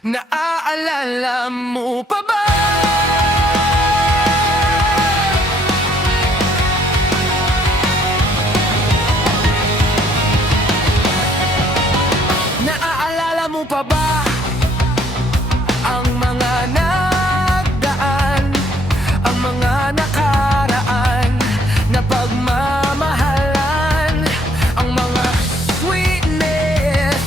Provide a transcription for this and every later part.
Naaalala mo pa ba? Naaalala mo pa ba ang mga nagdaan, ang mga nakaraan na pagmamahalan, ang mga sweetness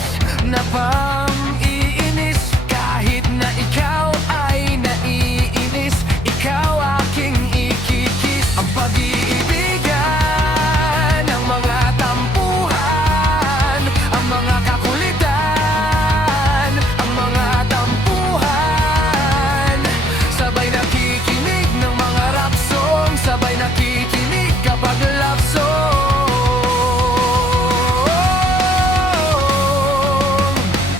na pang-iinis? Kahit na ikaw ay naiinis, ikaw aking ikikis. Ang pag-iibigan, ang mga tampuhan, ang mga kakulitan, ang mga tampuhan. Sabay nakikinig ng mga rap song, sabay nakikinig kapag love song.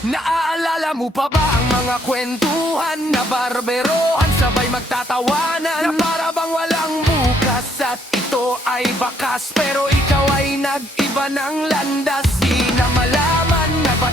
Naaalala mo pa ba ang mga kwentuhan na barberohan, sabay magtatawanan na para bang walang bukas? At ito ay bakas, pero ikaw ay nag-iba ng landas. Di na malaman na ba't